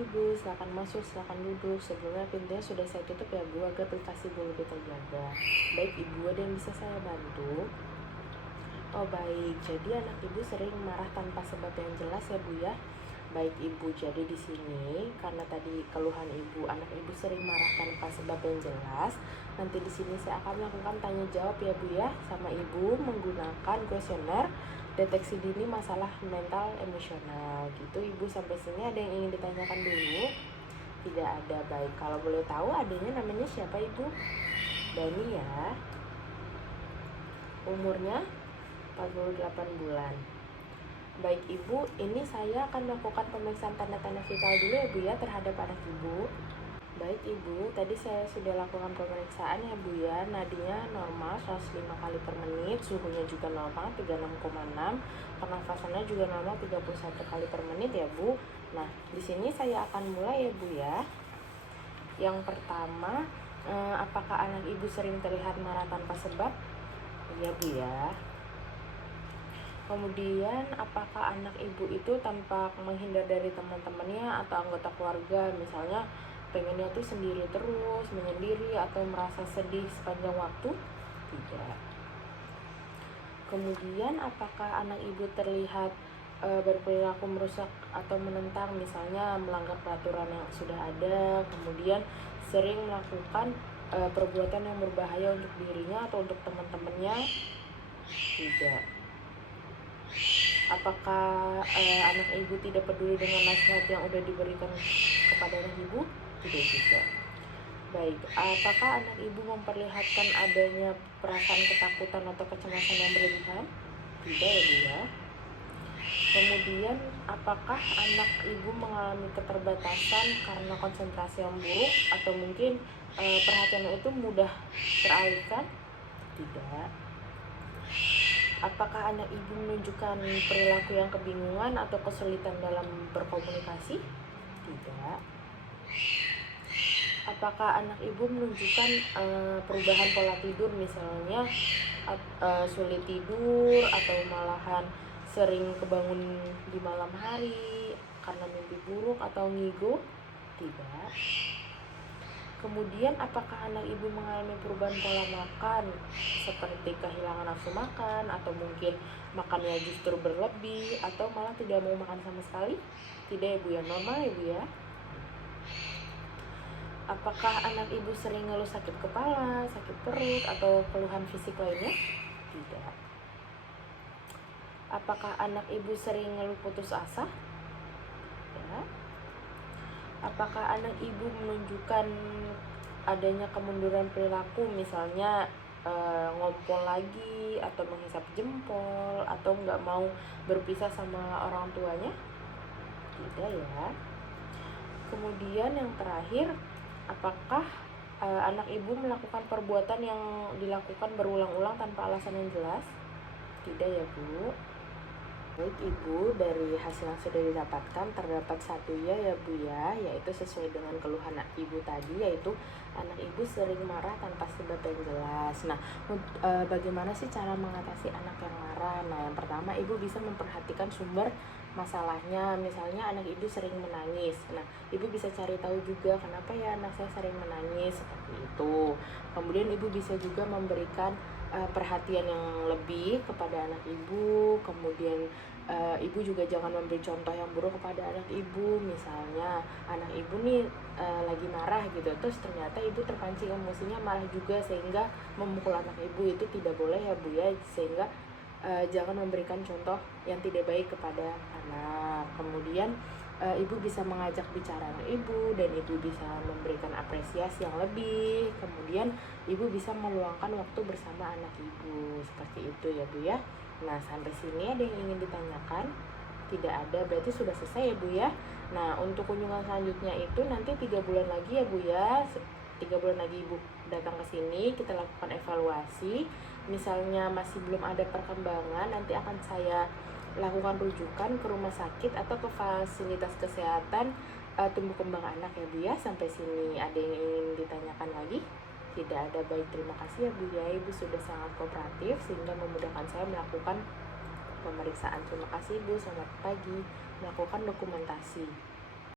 pagi Bu, silakan masuk, silakan duduk. Sebelumnya pintunya sudah saya tutup ya Bu, agar privasi Bu lebih terjaga. Baik Ibu, ada yang bisa saya bantu? Oh baik, jadi anak Ibu sering marah tanpa sebab yang jelas ya Bu ya. Baik Ibu, jadi di sini karena tadi keluhan Ibu, anak Ibu sering marah tanpa sebab yang jelas. Nanti di sini saya akan melakukan tanya jawab ya Bu ya sama Ibu menggunakan kuesioner deteksi dini masalah mental emosional gitu. Ibu sampai sini ada yang ingin ditanyakan dulu? Tidak ada. Baik, kalau boleh tahu adanya namanya siapa Ibu? Dani ya. Umurnya 48 bulan. Baik Ibu, ini saya akan melakukan pemeriksaan tanda-tanda vital dulu ya Bu ya terhadap anak Ibu. Baik Ibu, tadi saya sudah lakukan pemeriksaan ya Bu ya. Nadinya normal 105 kali per menit, suhunya juga normal 36,6, pernafasannya juga normal 31 kali per menit ya Bu. Nah, di sini saya akan mulai ya Bu ya. Yang pertama, apakah anak Ibu sering terlihat marah tanpa sebab? Iya Bu ya. Kemudian, apakah anak Ibu itu tampak menghindar dari teman-temannya atau anggota keluarga? Misalnya, pengennya tuh sendiri terus, menyendiri, atau merasa sedih sepanjang waktu? Tidak. Kemudian, apakah anak Ibu terlihat berperilaku merusak atau menentang, misalnya melanggar peraturan yang sudah ada, kemudian sering melakukan perbuatan yang berbahaya untuk dirinya atau untuk teman-temannya? Tidak. Apakah anak Ibu tidak peduli dengan nasihat yang sudah diberikan kepada anak Ibu? Tidak juga. Baik, apakah anak Ibu memperlihatkan adanya perasaan ketakutan atau kecemasan yang berlebihan? Tidak ya Bu ya. Kemudian, apakah anak Ibu mengalami keterbatasan karena konsentrasi yang buruk atau mungkin perhatiannya itu mudah teralihkan? Tidak. Apakah anak Ibu menunjukkan perilaku yang kebingungan atau kesulitan dalam berkomunikasi? Tidak. Apakah anak Ibu menunjukkan perubahan pola tidur, misalnya sulit tidur atau malahan sering kebangun di malam hari karena mimpi buruk atau ngigo? Tidak. Kemudian, apakah anak Ibu mengalami perubahan pola makan seperti kehilangan nafsu makan atau mungkin makannya justru berlebih atau malah tidak mau makan sama sekali? Tidak ya Bu ya, normal ya Bu ya. Apakah anak Ibu sering ngeluh sakit kepala, sakit perut atau keluhan fisik lainnya? Tidak. Apakah anak Ibu sering ngeluh putus asa? Ya. Apakah anak Ibu menunjukkan adanya kemunduran perilaku, misalnya ngompol lagi atau menghisap jempol atau nggak mau berpisah sama orang tuanya? Tidak ya. Kemudian yang terakhir, apakah anak Ibu melakukan perbuatan yang dilakukan berulang-ulang tanpa alasan yang jelas? Tidak ya Bu. Baik Ibu, dari hasil yang sudah didapatkan terdapat satu ya Bu ya, yaitu sesuai dengan keluhan anak Ibu tadi, yaitu anak Ibu sering marah tanpa sebab yang jelas. Nah, bagaimana sih cara mengatasi anak yang marah? Nah, yang pertama Ibu bisa memperhatikan sumber masalahnya, misalnya anak Ibu sering menangis. Nah, Ibu bisa cari tahu juga kenapa ya anak saya sering menangis, seperti itu. Kemudian Ibu bisa juga memberikan perhatian yang lebih kepada anak Ibu. Kemudian Ibu juga jangan memberi contoh yang buruk kepada anak Ibu. Misalnya anak Ibu nih lagi marah gitu, terus ternyata Ibu terpancing emosinya marah juga sehingga memukul anak Ibu, itu tidak boleh ya Bu ya. Sehingga jangan memberikan contoh yang tidak baik kepada anak. Kemudian Ibu bisa mengajak bicara anak Ibu dan Ibu bisa memberikan apresiasi yang lebih. Kemudian Ibu bisa meluangkan waktu bersama anak Ibu. Seperti itu ya Bu ya. Nah, sampai sini ada yang ingin ditanyakan? Tidak ada, berarti sudah selesai ya Bu ya. Nah, untuk kunjungan selanjutnya itu nanti 3 bulan lagi ya Bu ya. 3 bulan lagi Ibu datang ke sini, kita lakukan evaluasi. Misalnya masih belum ada perkembangan, nanti akan saya lakukan rujukan ke rumah sakit atau ke fasilitas kesehatan tumbuh kembang anak ya Bu ya. Sampai sini ada yang ingin ditanyakan lagi? Tidak ada. Baik, terima kasih ya Bu ya, Ibu sudah sangat kooperatif sehingga memudahkan saya melakukan pemeriksaan. Terima kasih Bu, selamat pagi. Melakukan dokumentasi.